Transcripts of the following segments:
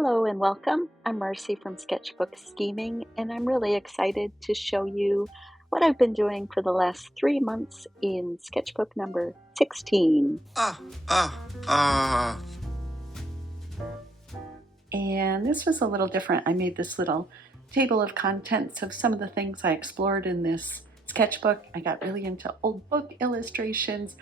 Hello and welcome. I'm Marcy from Sketchbook Scheming, and I'm really excited to show you what I've been doing for the last 3 months in sketchbook number 16. And this was a little different. I made this little table of contents of some of the things I explored in this sketchbook. I got really into old book illustrations.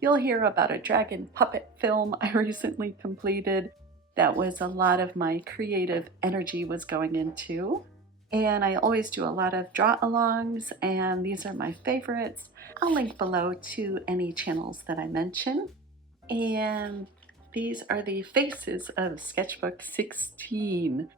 You'll hear about a dragon puppet film I recently completed. That was a lot of my creative energy was going into. And I always do a lot of draw-alongs, and these are my favorites. I'll link below to any channels that I mention. And these are the faces of Sketchbook 16.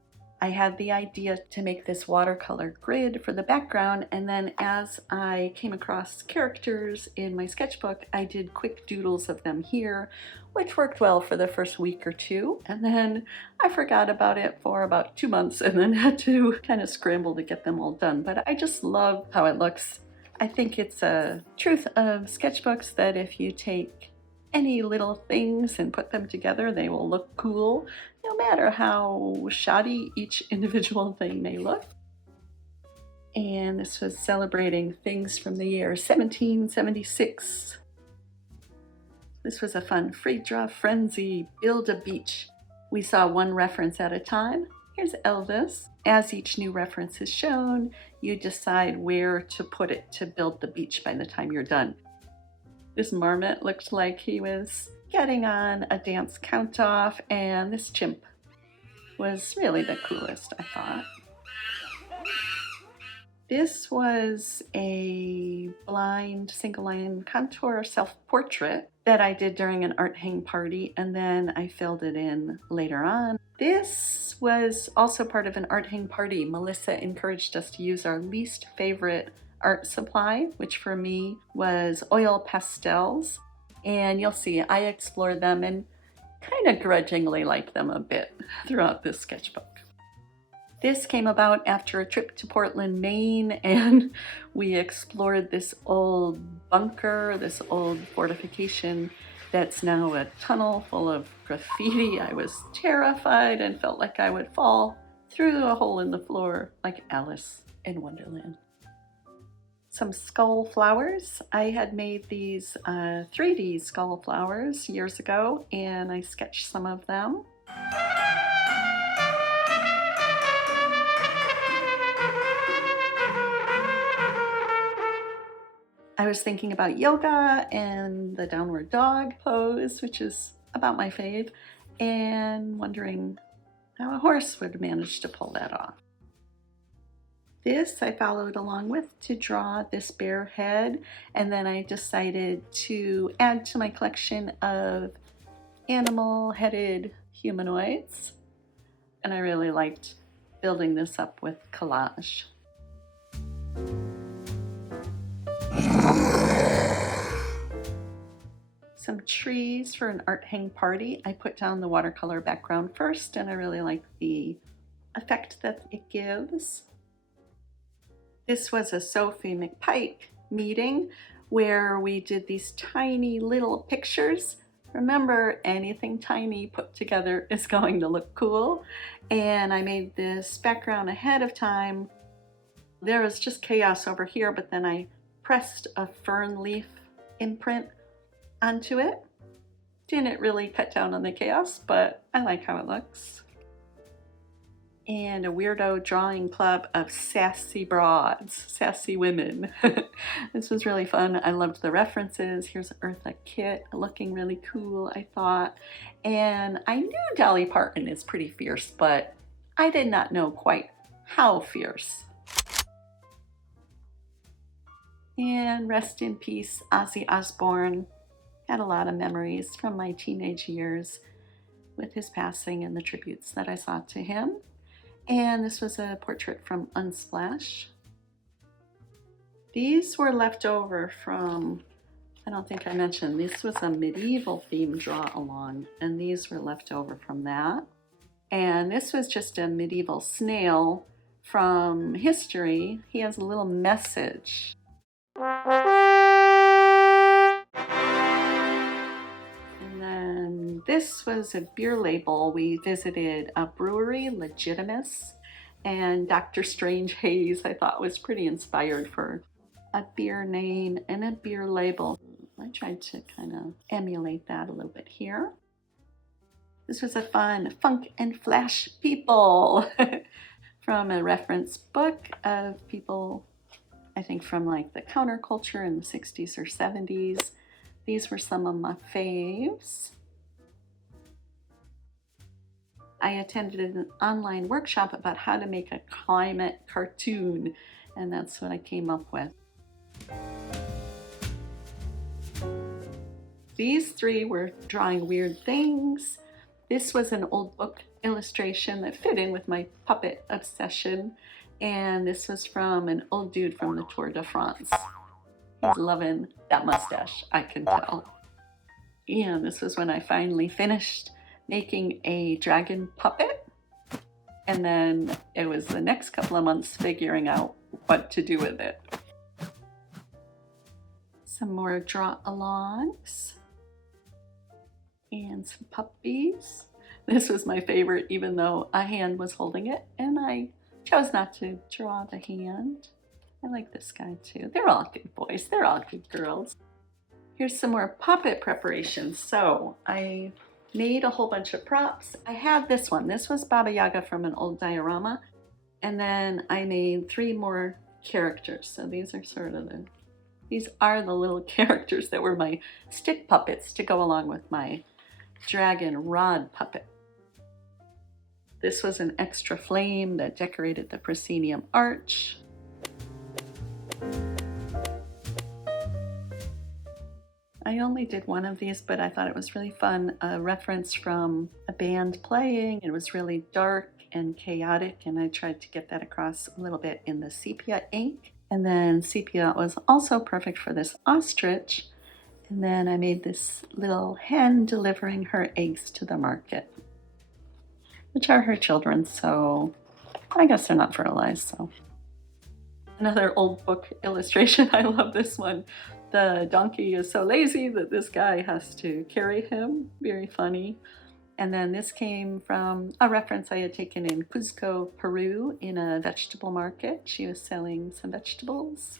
I had the idea to make this watercolor grid for the background, and then as I came across characters in my sketchbook, I did quick doodles of them here, which worked well for the first week or two, and then I forgot about it for about 2 months and then had to kind of scramble to get them all done. But I just love how it looks. I think it's a truth of sketchbooks that if you take any little things and put them together, they will look cool, no matter how shoddy each individual thing may look. And this was celebrating things from the year 1776. This was a fun free draw frenzy, build a beach. We saw one reference at a time. Here's Elvis. As each new reference is shown, you decide where to put it to build the beach by the time you're done. This marmot looked like he was getting on a dance count-off, and this chimp was really the coolest, I thought. This was a blind single-line contour self-portrait that I did during an art hang party, and then I filled it in later on. This was also part of an art hang party. Melissa encouraged us to use our least favorite art supply, which for me was oil pastels, and you'll see I explored them and kind of grudgingly like them a bit throughout this sketchbook. This came about after a trip to Portland, Maine, and we explored this old bunker, this old fortification that's now a tunnel full of graffiti. I was terrified and felt like I would fall through a hole in the floor like Alice in Wonderland. Some skull flowers. I had made these 3D skull flowers years ago, and I sketched some of them. I was thinking about yoga and the downward dog pose, which is about my fave, and wondering how a horse would manage to pull that off. This I followed along with to draw this bear head, and then I decided to add to my collection of animal-headed humanoids, and I really liked building this up with collage. Some trees for an art hang party. I put down the watercolor background first, and I really like the effect that it gives. This was a Sophie McPike meeting where we did these tiny little pictures. Remember, anything tiny put together is going to look cool. And I made this background ahead of time. There was just chaos over here, but then I pressed a fern leaf imprint onto it. Didn't really cut down on the chaos, but I like how it looks. And a weirdo drawing club of sassy broads, sassy women. This was really fun. I loved the references. Here's Eartha Kitt looking really cool, I thought. And I knew Dolly Parton is pretty fierce, but I did not know quite how fierce. And rest in peace, Ozzy Osbourne. Had a lot of memories from my teenage years with his passing and the tributes that I saw to him. And this was a portrait from Unsplash. These were left over from, I don't think I mentioned, this was a medieval theme draw along, and these were left over from that. And this was just a medieval snail from history. He has a little message. And then This was a beer label. We visited a brewery, Legitimus, and Dr. Strange Haze I thought was pretty inspired for a beer name and a beer label. I tried to kind of emulate that a little bit here. This was a fun Funk and Flash people from a reference book of people, I think from like the counterculture in the 60s or 70s. These were some of my faves. I attended an online workshop about how to make a climate cartoon, and that's what I came up with. These three were drawing weird things. This was an old book illustration that fit in with my puppet obsession, and this was from an old dude from the Tour de France. He's loving that mustache, I can tell. And this was when I finally finished making a dragon puppet, and then it was the next couple of months figuring out what to do with it. Some more draw-alongs and some puppies. This was my favorite, even though a hand was holding it, and I chose not to draw the hand. I like this guy too. They're all good boys. They're all good girls. Here's some more puppet preparations. So I made a whole bunch of props. I had this one. This was Baba Yaga from an old diorama. And then I made 3 more characters. So these are sort of these are the little characters that were my stick puppets to go along with my dragon rod puppet. This was an extra flame that decorated the proscenium arch. I only did one of these, but I thought it was really fun. A reference from a band playing. It was really dark and chaotic, and I tried to get that across a little bit in the sepia ink. And then sepia was also perfect for this ostrich. And then I made this little hen delivering her eggs to the market, which are her children, so I guess they're not fertilized. So another old book illustration. I love this one. The donkey is so lazy that this guy has to carry him. Very funny. And then this came from a reference I had taken in Cuzco, Peru, in a vegetable market. She was selling some vegetables.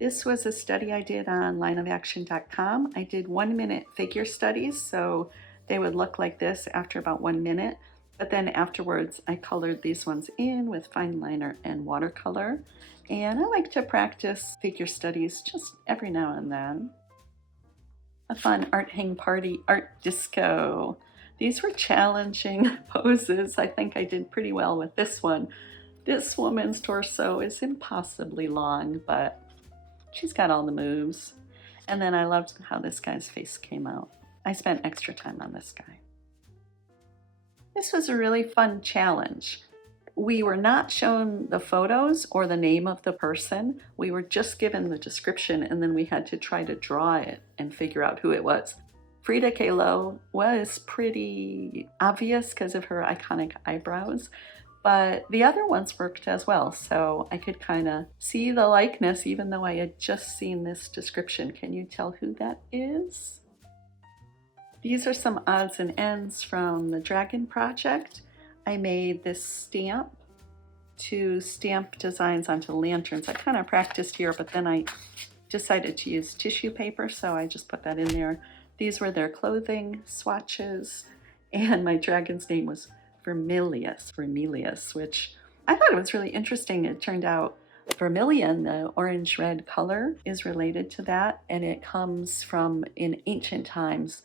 This was a study I did on lineofaction.com. I did 1-minute figure studies, so they would look like this after about 1 minute. But then afterwards, I colored these ones in with fine liner and watercolor. And I like to practice figure studies just every now and then. A fun art hang party, art disco. These were challenging poses. I think I did pretty well with this one. This woman's torso is impossibly long, but she's got all the moves. And then I loved how this guy's face came out. I spent extra time on this guy. This was a really fun challenge. We were not shown the photos or the name of the person. We were just given the description, and then we had to try to draw it and figure out who it was. Frida Kahlo was pretty obvious because of her iconic eyebrows, but the other ones worked as well, so I could kind of see the likeness even though I had just seen this description. Can you tell who that is? These are some odds and ends from the Dragon Project. I made this stamp to stamp designs onto lanterns. I kind of practiced here, but then I decided to use tissue paper, so I just put that in there. These were their clothing swatches, and my dragon's name was Vermilius, which I thought it was really interesting. It turned out vermilion, the orange-red color, is related to that, and it comes from, in ancient times,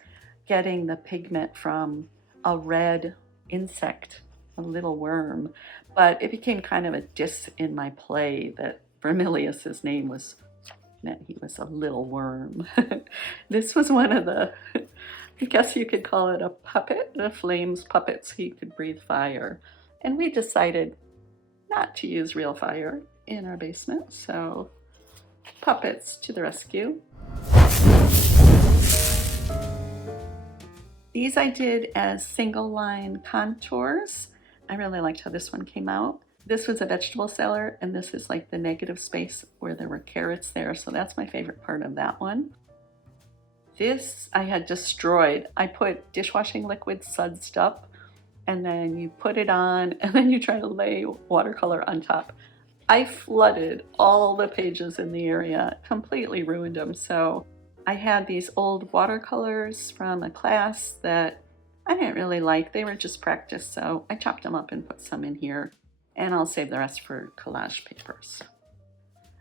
getting the pigment from a red insect, a little worm. But it became kind of a diss in my play that Vermilius's name meant he was a little worm. This was one of the, I guess you could call it a puppet, the flames puppets. He could breathe fire. And we decided not to use real fire in our basement, so puppets to the rescue. These I did as single line contours. I really liked how this one came out. This was a vegetable seller, and this is like the negative space where there were carrots there, so that's my favorite part of that one. This I had destroyed. I put dishwashing liquid sudsed up, and then you put it on, and then you try to lay watercolor on top. I flooded all the pages in the area, completely ruined them. So I had these old watercolors from a class that I didn't really like. They were just practice, so I chopped them up and put some in here, and I'll save the rest for collage papers.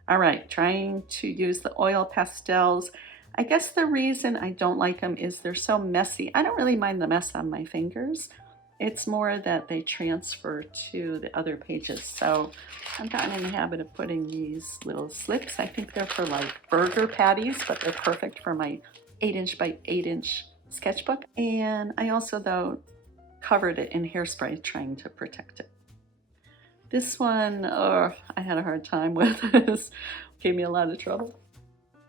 All right, trying to use the oil pastels. I guess the reason I don't like them is they're so messy. I don't really mind the mess on my fingers. It's more that they transfer to the other pages. So I've gotten in the habit of putting these little slips. I think they're for like burger patties, but they're perfect for my 8" by 8" sketchbook. And I also, though, covered it in hairspray trying to protect it. This one, oh, I had a hard time with this. Gave me a lot of trouble.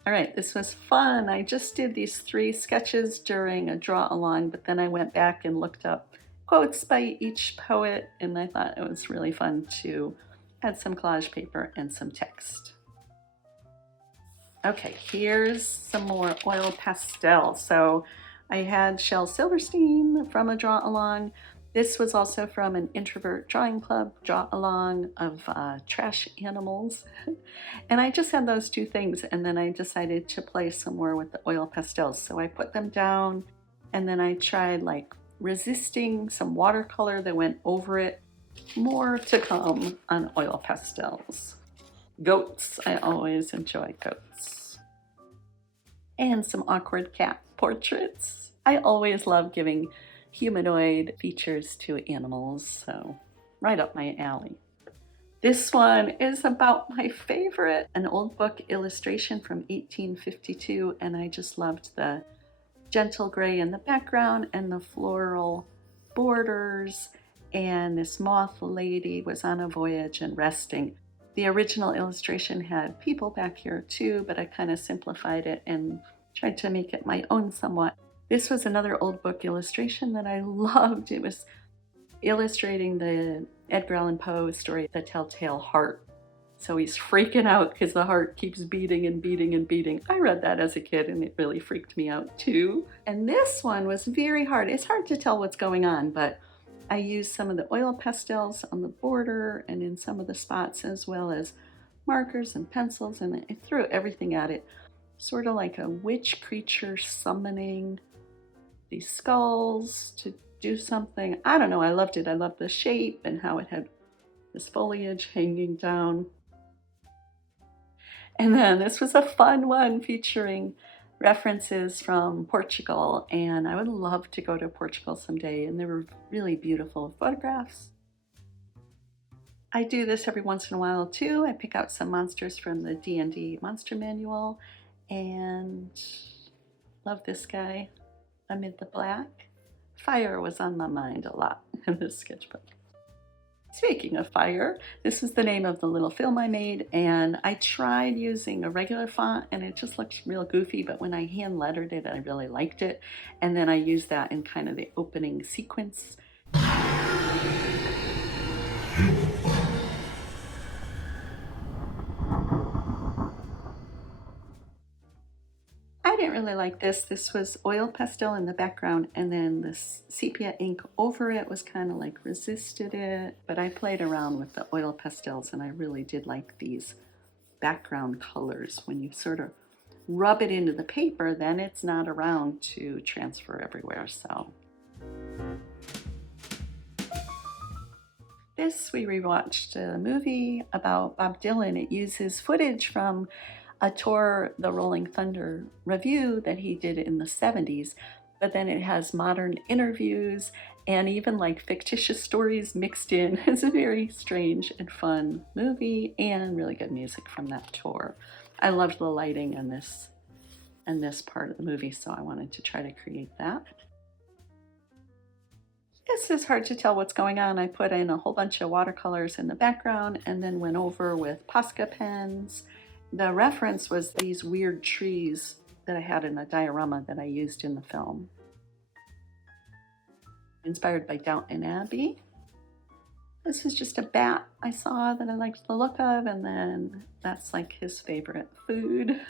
All right, this was fun. I just did these 3 sketches during a draw along, but then I went back and looked up quotes by each poet, and I thought it was really fun to add some collage paper and some text. Okay, here's some more oil pastel. So I had Shel Silverstein from a draw along. This was also from an introvert drawing club draw along of trash animals. And I just had those 2 things, and then I decided to play some more with the oil pastels. So I put them down, and then I tried like resisting some watercolor that went over it. More to come on oil pastels. Goats, I always enjoy goats. And some awkward cat portraits. I always love giving humanoid features to animals, so right up my alley. This one is about my favorite, an old book illustration from 1852, and I just loved the gentle gray in the background and the floral borders, and this moth lady was on a voyage and resting. The original illustration had people back here too, but I kind of simplified it and tried to make it my own somewhat. This was another old book illustration that I loved. It was illustrating the Edgar Allan Poe story, The Telltale Heart. So he's freaking out because the heart keeps beating and beating and beating. I read that as a kid and it really freaked me out too. And this one was very hard. It's hard to tell what's going on, but I used some of the oil pastels on the border and in some of the spots, as well as markers and pencils, and I threw everything at it. Sort of like a witch creature summoning these skulls to do something. I don't know, I loved it. I loved the shape and how it had this foliage hanging down. And then this was a fun one featuring references from Portugal, and I would love to go to Portugal someday, and they were really beautiful photographs. I do this every once in a while too. I pick out some monsters from the D&D monster manual, and love this guy amid the black. Fire was on my mind a lot in this sketchbook. Speaking of fire, this is the name of the little film I made, and I tried using a regular font and it just looks real goofy, but when I hand lettered it, I really liked it. And then I used that in kind of the opening sequence. I didn't really like this. This was oil pastel in the background, and then this sepia ink over it was kind of like resisted it. But I played around with the oil pastels, and I really did like these background colors. When you sort of rub it into the paper, then it's not around to transfer everywhere. So this, we rewatched a movie about Bob Dylan. It uses footage from a tour, the Rolling Thunder Review, that he did in the 70s, but then it has modern interviews and even like fictitious stories mixed in. It's a very strange and fun movie, and really good music from that tour. I loved the lighting in this part of the movie, so I wanted to try to create that. This is hard to tell what's going on. I put in a whole bunch of watercolors in the background and then went over with Posca pens. The reference was these weird trees that I had in a diorama that I used in the film. Inspired by Downton Abbey. This is just a bat I saw that I liked the look of, and then that's like his favorite food.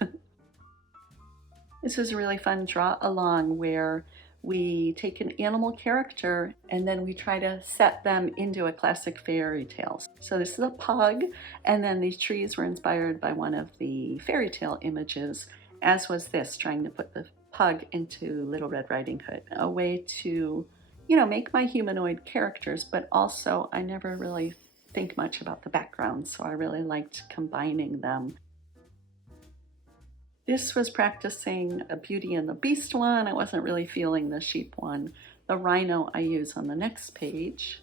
This was a really fun draw along where we take an animal character and then we try to set them into a classic fairy tale. So this is a pug, and then these trees were inspired by one of the fairy tale images, as was this, trying to put the pug into Little Red Riding Hood. A way to, make my humanoid characters, but also I never really think much about the background, so I really liked combining them. This was practicing a Beauty and the Beast one. I wasn't really feeling the sheep one. The rhino I use on the next page.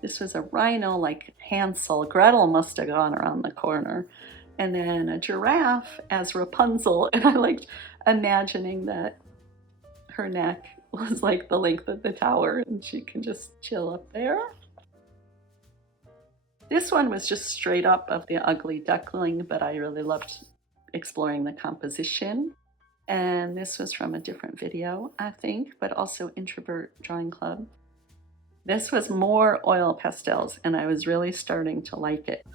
This was a rhino like Hansel. Gretel must have gone around the corner. And then a giraffe as Rapunzel. And I liked imagining that her neck was like the length of the tower and she can just chill up there. This one was just straight up of the ugly duckling, but I really loved exploring the composition. And this was from a different video, I think, but also Introvert Drawing Club. This was more oil pastels, and I was really starting to like it.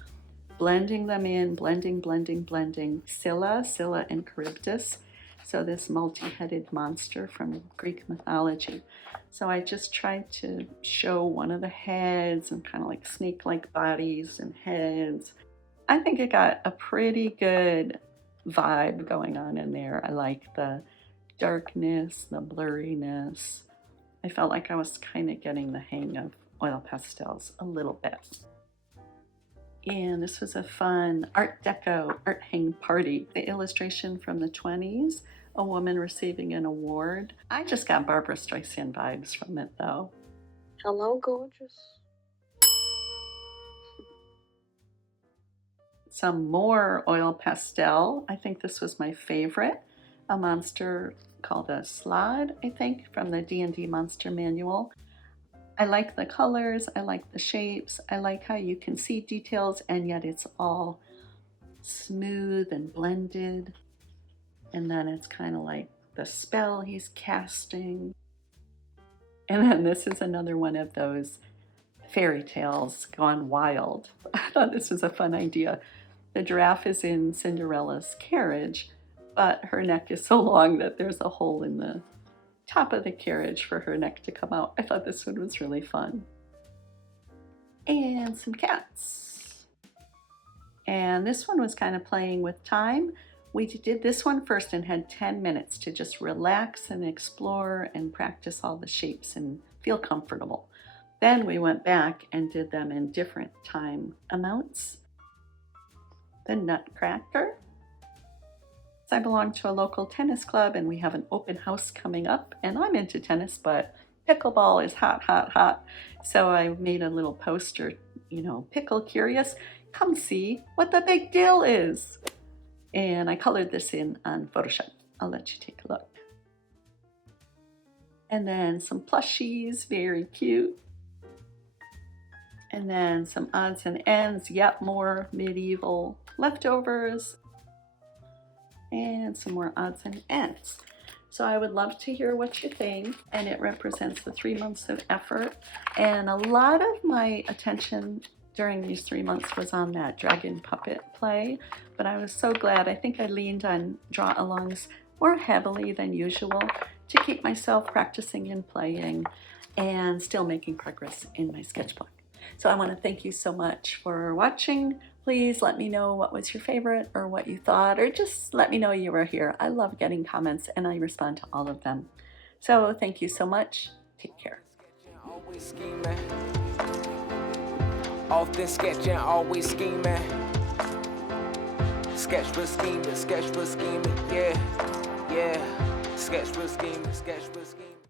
Blending them in, blending. Scylla and Charybdis. So this multi-headed monster from Greek mythology. So I just tried to show one of the heads and kind of like snake-like bodies and heads. I think it got a pretty good vibe going on in there. I like the darkness, the blurriness. I felt like I was kind of getting the hang of oil pastels a little bit. And this was a fun Art Deco art hang party. The illustration from the 20s, a woman receiving an award. I just got Barbara Streisand vibes from it though. Hello, gorgeous. Some more oil pastel. I think this was my favorite. A monster called a Slod, I think, from the D&D Monster Manual. I like the colors, I like the shapes, I like how you can see details and yet it's all smooth and blended. And then it's kind of like the spell he's casting. And then this is another one of those fairy tales gone wild. I thought this was a fun idea. The giraffe is in Cinderella's carriage, but her neck is so long that there's a hole in the top of the carriage for her neck to come out. I thought this one was really fun. And some cats. And this one was kind of playing with time. We did this one first and had 10 minutes to just relax and explore and practice all the shapes and feel comfortable. Then we went back and did them in different time amounts. The Nutcracker. I belong to a local tennis club and we have an open house coming up, and I'm into tennis, but pickleball is hot. So I made a little poster, pickle curious, come see what the big deal is. And I colored this in on Photoshop. I'll let you take a look. And then some plushies, very cute. And then some odds and ends, yet more medieval leftovers. And some more odds and ends. So I would love to hear what you think, and it represents the 3 months of effort. And a lot of my attention during these 3 months was on that dragon puppet play, but I was so glad. I think I leaned on draw-alongs more heavily than usual to keep myself practicing and playing and still making progress in my sketchbook. So I want to thank you so much for watching. Please let me know what was your favorite or what you thought, or just let me know you were here. I love getting comments and I respond to all of them. So thank you so much. Take care. Always scheming. Often sketching, always scheming. Sketchbook scheming, yeah. Sketchbook scheming.